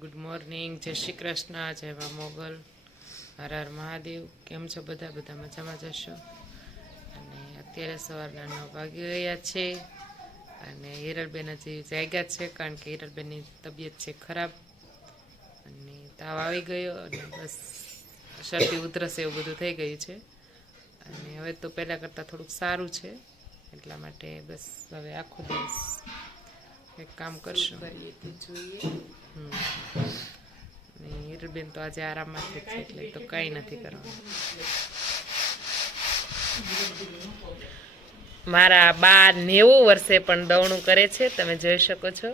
Good morning, જય શ્રી કૃષ્ણ, જય મા મોગલ, હર હર મહાદેવ. કેમ છો બધા? બધા મજામાં જશો અને અત્યારે સવારના નવ વાગી ગયા છે અને હિરલબેન હજી જાગ્યા છે કારણ કે હિરલબેનની તબિયત છે ખરાબ અને તાવ આવી ગયો અને બસ શરદી ઉધરસ એવું બધું થઈ ગયું છે. અને હવે તો પહેલાં કરતાં થોડુંક સારું છે એટલા માટે બસ હવે આખો દિવસ કંઈક કામ કરશું. હમ. તો આજે આરામમાંથી છે એટલે તો કંઈ નથી કરવાનું. મારા બા નેવું વર્ષે પણ દવણું કરે છે, તમે જોઈ શકો છો.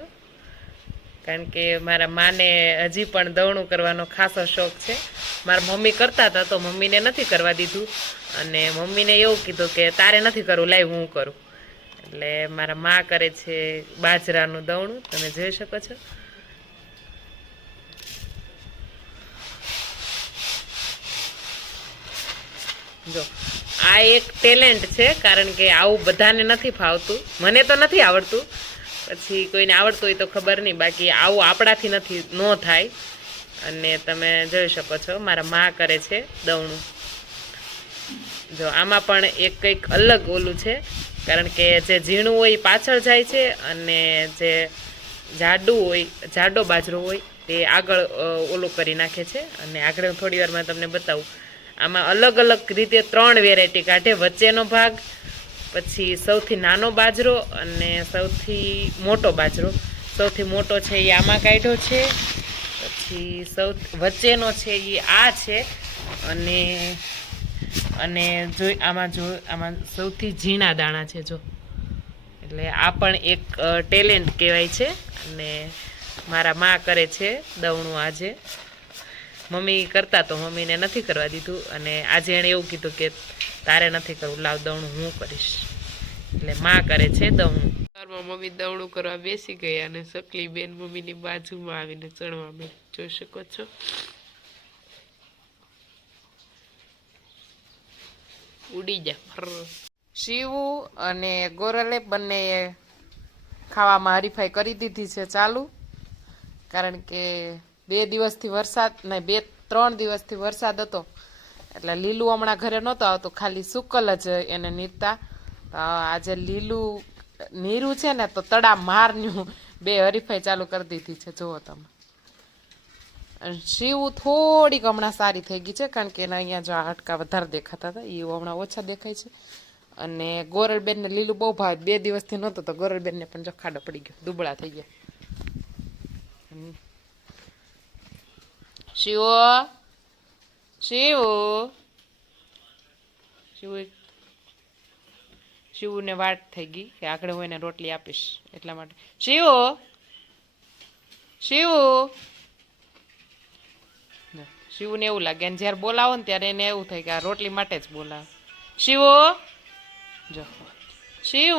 કારણ કે મારા માને હજી પણ દવણું કરવાનો ખાસો શોખ છે. મારા મમ્મી કરતા હતા તો મમ્મીને નથી કરવા દીધું. અને મમ્મીને એવું કીધું કે તારે નથી કરવું લાઈ હું કરું. એટલે મારા મા કરે છે બાજરાનું દવણું. તમે જોઈ શકો છો. જો, આ એક ટેલેન્ટ છે, કારણ કે આવું બધાને નથી ફાવતું. મને તો નથી આવડતું. પછી કોઈને આવડતું હોય તો ખબર નહીં. બાકી આવું આપણાથી નથી, ન થાય. અને તમે જોઈ શકો છો, મારા મા કરે છે દવણું. જો, આમાં પણ એક કંઈક અલગ ઓલું છે. કારણ કે જે ઝીણું હોય એ પાછળ જાય છે અને જે જાડું હોય, જાડો બાજરો હોય, તે આગળ ઓલું કરી નાખે છે. અને આગળ હું થોડી વારમાં તમને બતાવું. આમાં અલગ અલગ રીતે ત્રણ વેરાયટી કાઢે. વચ્ચેનો ભાગ, પછી સૌથી નાનો બાજરો અને સૌથી મોટો બાજરો. સૌથી મોટો છે એ આમાં કાઢ્યો છે. પછી સૌ, વચ્ચેનો છે એ આ છે. અને અને જો આમાં જો આમાં સૌથી ઝીણા દાણા છે જો. એટલે આ પણ એક ટેલેન્ટ કહેવાય છે. અને મારા મા કરે છે દવણું આજે. મમ્મી કરતા તો મમ્મીને નથી કરવા દીધું. અને આજે એણે એવું કીધું કે તારે નથી કરવું, લાવ દવણું હું કરીશ. એટલે મા કરે છે દવણું. સવારમાં મમ્મી દવણું કરવા બેસી ગયા અને સકલી બેન મમ્મીની બાજુમાં આવીને ચણવા બેન જોઈ શકો છો. ઉડી જાય. શિવુ અને ગોરલે બંને ખાવામાં હરીફાઈ કરી દીધી છે ચાલુ. કારણ કે બે દિવસથી વરસાદ ને બે, ત્રણ દિવસથી વરસાદ હતો. એટલે લીલું હમણાં ઘરે નહોતો આવતો, ખાલી સુકલ જ એને નીરતા. આજે લીલું, નીરું છે ને, તો તડા મારન્યું બે હરીફાઈ ચાલુ કરી દીધી છે. જુઓ તમે. શિવ થોડીક હમણાં સારી થઈ ગઈ છે, કારણ કે એના અહીંયા જો હાડકા વધારે દેખાતા હતા એ હમણાં ઓછા દેખાય છે. અને ગોરલબેનને લીલું બહુ ભાવે, બે દિવસથી નહોતો, તો ગોરલબેનને પણ જો ખાડો પડી ગયો, દુબળા થઈ ગયા. શિવ શિવ. શિવો શિવ શિવને વાટ થઈ ગઈ કે આગળ હું એને રોટલી આપીશ એટલા માટે. શિવ શિવ. શિવને એવું લાગે. અને જ્યારે બોલાવો ને ત્યારે એને એવું થાય કે આ રોટલી માટે જ બોલાવે. શિવો! જો. શિવ!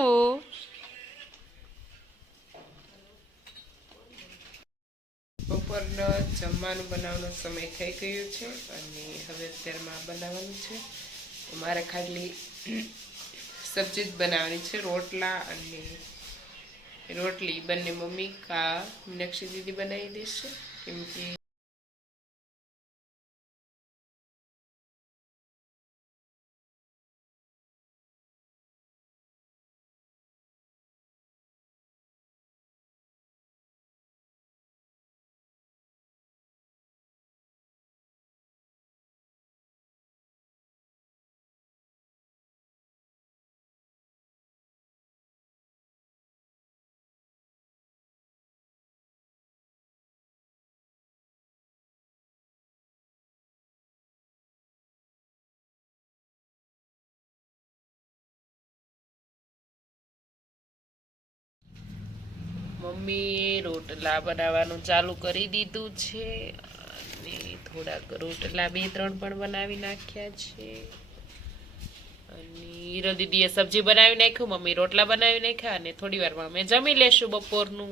બપોરનો જમવાનું બનાવવાનો સમય થઈ ગયો છે અને હવે અત્યારમાં બનાવવાનું છે. મારે ખાલી સબ્જી જ બનાવવાની છે. રોટલા અને રોટલી. બંને મમ્મી કા મીનાક્ષી દીદી બનાવી દેશે. કેમ કે મમ્મીએ રોટલા બનાવવાનું ચાલુ કરી દીધું છે અને થોડાક રોટલા બે ત્રણ પણ બનાવી નાખ્યા છે. અને હીરો દીદીએ સબ્જી બનાવી નાખ્યું, મમ્મી રોટલા બનાવી નાખ્યા અને થોડી વારમાં અમે જમી લેશું બપોરનું.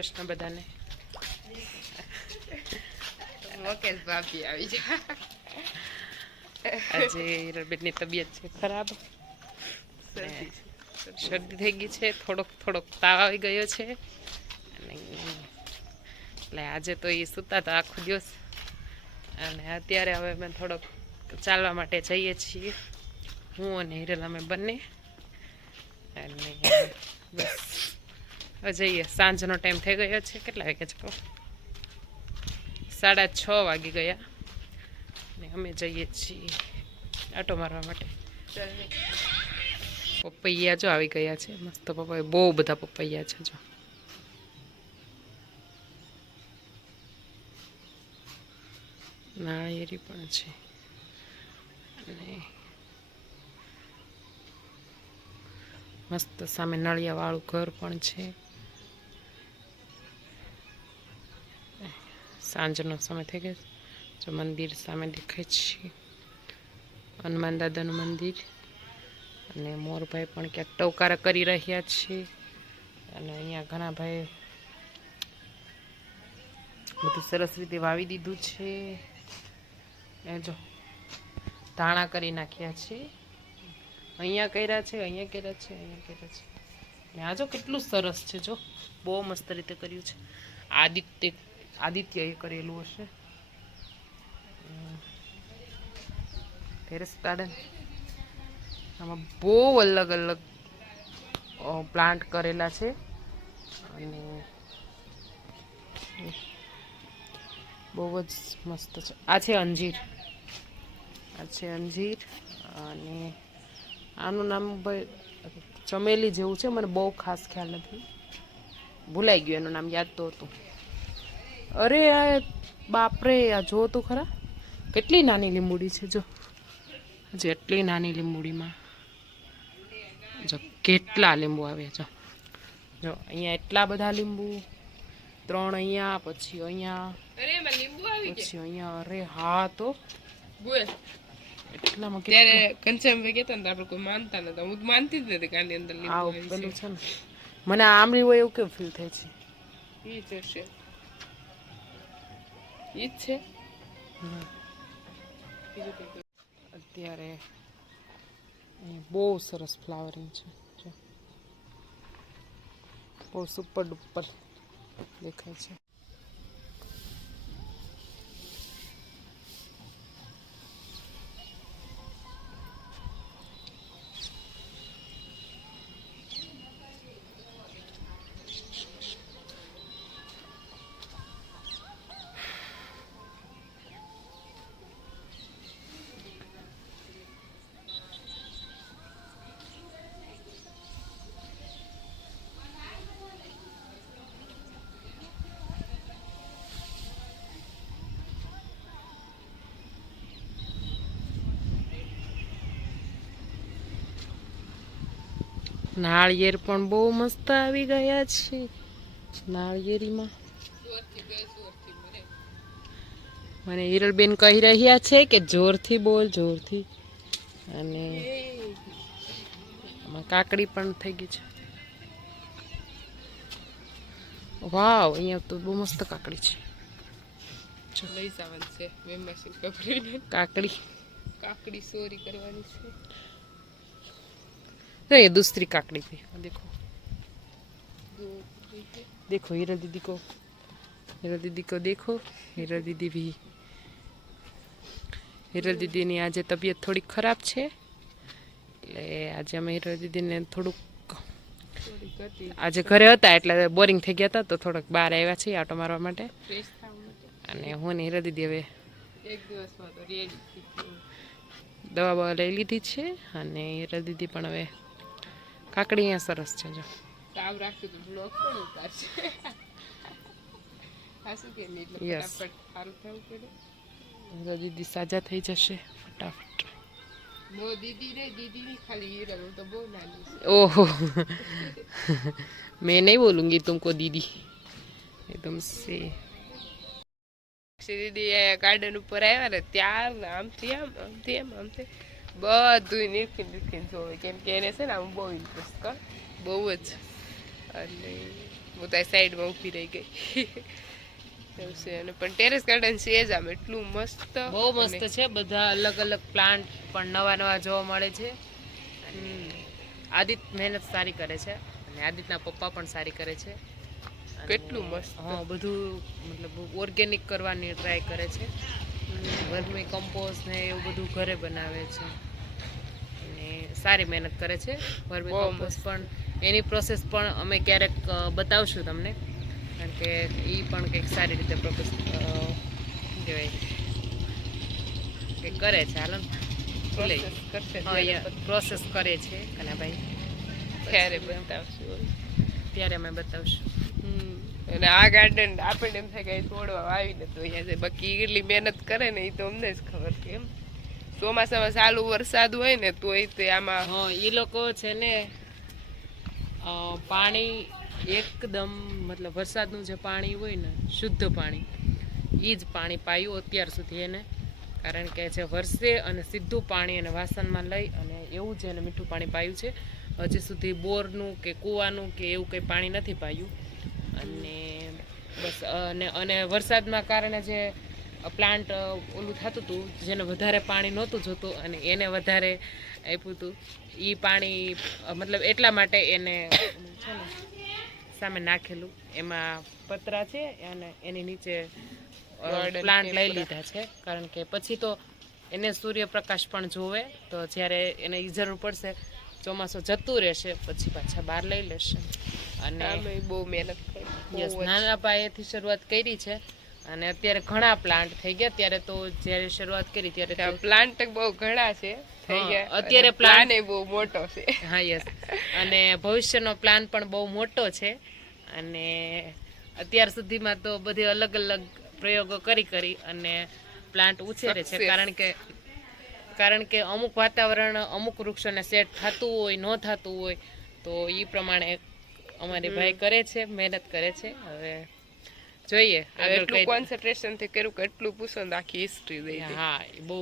કૃષ્ણ બધાને. મુકેશ ભાભી આવી જા. આજે હિરલબેનની તબિયત છે ખરાબ. શરદી થઈ ગઈ છે થોડોક થોડોક તાવ આવી ગયો છે. અને એટલે આજે તો એ સૂતા હતા આખો દિવસ. અને અત્યારે હવે અમે થોડોક ચાલવા માટે જઈએ છીએ. હું અને હિરલ અમે બંને. અને બસ. જઈએ સાંજનો ટાઈમ થઈ ગયો છે. કેટલા વાગે છે કહો? સાડા છ વાગી ગયા. ને અમે જઈએ છીએ આટો મારવા માટે. પપૈયા જો આવી ગયા છે. મસ્ત પપૈયા. બહુ બધા પપૈયા છે જો. નાળિયેરી પણ છે. અને મસ્ત સામે નળિયાવાળું ઘર પણ છે. સાંજનો સમય થઈ ગયો જો મંદિર સામે દેખાય છે. હનુમાન દાદાનું મંદિર. અને મોરભાઈ પણ ક્યાંક ટવકારા કરી રહ્યા છે. અને અહીંયા ઘણા ભાઈ બધું સરસ રીતે વાવી દીધું છે. એ જો, ધાણા કરી નાખ્યા છે. અહીંયા કર્યા છે, અહીંયા કર્યા છે, અહીંયા કર્યા છે. આ જો કેટલું સરસ છે, જો. બહુ મસ્ત રીતે કર્યું છે. આદિત્ય આદિત્યએ કરેલું હશે. Terrace garden. આમાં બહુ અલગ અલગ પ્લાન્ટ કરેલા છે. અને બહુ જ મસ્ત છે. આ છે અંજીર. આ છે અંજીર. અને આનું નામ ભાઈ, ચમેલી જેવું છે. મને બહુ ખાસ ખ્યાલ નથી. ભૂલાઈ ગયું એનું નામ, યાદ તો હતું. અરે આ બાપરે આ જો તો ખરા. કેટલી નાની લીંબુડી છે જો. જેટલી નાની લીંબુડીમાં. જો કેટલા લીંબુ આવ્યા જો. જો અહીંયા એટલા બધા લીંબુ. ત્રણ અહીંયા પછી અહીંયા. પછી અહીંયા અરે હા તો. એટલામાં ત્યારે ઘનશ્યામ કહેતા ને આપણે કોઈ માનતા નતા. હું માનતી જ નથી કાની અંદર લીંબુ પેલું છે. ને. મને આમળી હોય એવું કેવું ફીલ થાય છે? એ જ હશે. ઈ જ છે અત્યારે બહુ સરસ ફ્લાવરિંગ છે. બહુ સુપર ડુપર દેખાય છે. નાળિયેર પણ બહુ મસ્ત આવી ગયા છે. નાળિયેરીમાં. મને હિરલબેન કહી રહ્યા છે કે જોરથી બોલ જોરથી. અને આમાં કાકડી પણ થઈ ગઈ છે. વાવ અહીંયા તો બહુ મસ્ત કાકડી છે. લઈ જવાનું છે. મેમ્બરશીપ કપડીને કાકડી. કાકડી સોરી કરવાની છે. तो ये दूसरी काकड़ी भी देखो દૂધ છે. देखो हीरा दीदी को हीरा दीदी को देखो हीरा दीदी भी હીરા દીદીની આજે તબિયત થોડીક ખરાબ છે એટલે આજે અમે હીરા દીદીને થોડુંક ચોરી કરતી આજે ઘરે હતા એટલે બોરિંગ થઈ ગયા હતા તો થોડોક બહાર આવ્યા છીએ આટો મારવા માટે ફ્રેશ થવું માટે અને હું ને હીરા દીદી હવે એક દિવસમાં તો રેડી થઈ ગયું. દવા બવા લઈ લીધી છે અને હીરા દીદી પણ હવે કાકડી અહીંયા સરસ છે જો તાવ રાખ્યું તો બ્લોક પણ ઉતારશે હાસું કે નહીં એટલે Yes. ફટાફટ સારું થવું પડે હીરા દીદી સાજા થઈ જશે ફટાફટ બહુ દીદી રે દીદી ની ખાલી હીરા હું તો બહુ નાની છું ओहो मैं नहीं बोलूंगी तुमको दीदी एकदम से અક્ષય દીદી અહીંયા ગાર્ડન ઉપર આવ્યા ને ત્યાં આમથી આમ આમથી આમ આમથી બધું નિરખી નીરખીને જોવે કેમ કે એને છે ને આમ બહુ ઇન્ટરેસ્ટ કર બહુ જ અને હું તો સાઈડમાં ઊભી રહી ગઈ એવું છે અને પણ ટેરેસ ગાર્ડન છે જ આમ એટલું મસ્ત બહુ મસ્ત છે બધા અલગ અલગ પ્લાન્ટ પણ નવા નવા જોવા મળે છે. આદિત મહેનત સારી કરે છે અને આદિતના પપ્પા પણ સારી કરે છે કેટલું મસ્ત. હા બધું મતલબ ઓર્ગેનિક કરવાની ટ્રાય કરે છે વર્મી કમ્પોસ્ટ ને એવું બધું ઘરે બનાવે છે. અને સારી મહેનત કરે છે વર્મી કમ્પોઝ કમ્પોસ્ટ પણ. એની પ્રોસેસ પણ અમે ક્યારેક બતાવશું તમને. કારણ કે એ પણ કંઈક સારી રીતે પ્રોસેસ કહેવાય? કે કરે છે. હાલો પ્રોસેસ કરે છે કનાભાઈ ત્યારે બતાવશું? ત્યારે અમે બતાવશું. અને આ ગાર્ડન આપણને એમ થાય કે તોડવા આવીને તો અહીંયા બાકી એટલી મહેનત કરે ને એ તો અમને જ ખબર કેમ ચોમાસામાં સારું વરસાદ હોય ને તોય તે આમાં એ લોકો છે ને પાણી એકદમ મતલબ વરસાદનું જે પાણી હોય ને, શુદ્ધ પાણી એ જ પાણી પાયું અત્યાર સુધી એને. કારણ કે જે વરસે અને સીધું પાણી એને વાસણમાં લઈ અને એવું જ એને મીઠું પાણી પાયું છે. હજી સુધી બોરનું કે કૂવાનું કે એવું કંઈ પાણી નથી પાયું. અને બસ અને અને વરસાદના કારણે જે પ્લાન્ટ ઓલું થતું હતું જેને વધારે પાણી નહોતું જોતું અને એને વધારે આપ્યું હતું એ પાણી મતલબ એટલા માટે એને છે ને સામે નાખેલું. એમાં પતરા છે અને એની નીચે પ્લાન્ટ લઈ લીધા છે. કારણ કે પછી તો એને સૂર્યપ્રકાશ પણ જોવે તો જ્યારે એને જરૂર પડશે ચોમાસું જતું રહેશે પછી પાછા બહાર લઈ લેશે. અને બહુ મહેનત કરી. યસ નાના પાયેથી શરૂઆત કરી છે. અને અત્યારે ઘણા પ્લાન્ટ થઈ ગયા. ત્યારે તો જ્યારે શરૂઆત કરી ત્યારે પ્લાન્ટ બહુ ઘણા છે. થઈ ગયા. અત્યારે પ્લાન એ બહુ મોટો છે. હા યસ. અને ભવિષ્યનો પ્લાન પણ બહુ મોટો છે. અને અત્યાર સુધીમાં તો બધી અલગ અલગ પ્રયોગો કરી કરી અને પ્લાન્ટ ઉછેરે છે. કારણ કે કારણ કે અમુક વાતાવરણ અમુક વૃક્ષોને સેટ થતું હોય ન થતું હોય તો એ પ્રમાણે અમારી ભાઈ કરે છે મહેનત કરે છે. હવે જોઈએ એટલું કોન્સન્ટ્રેશનથી કર્યું કે એટલું પૂછો ને આખી હિસ્ટ્રી દઈ હા બહુ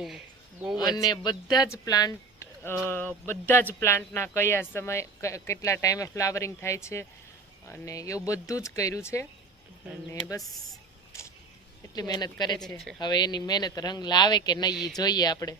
બહુ અને બધા જ પ્લાન્ટ બધા જ પ્લાન્ટના કયા સમય કેટલા ટાઈમે ફ્લાવરિંગ થાય છે અને એવું બધું જ કર્યું છે. અને બસ એટલી મહેનત કરે છે. હવે એની મહેનત રંગ લાવે કે નહીં એ જોઈએ આપણે.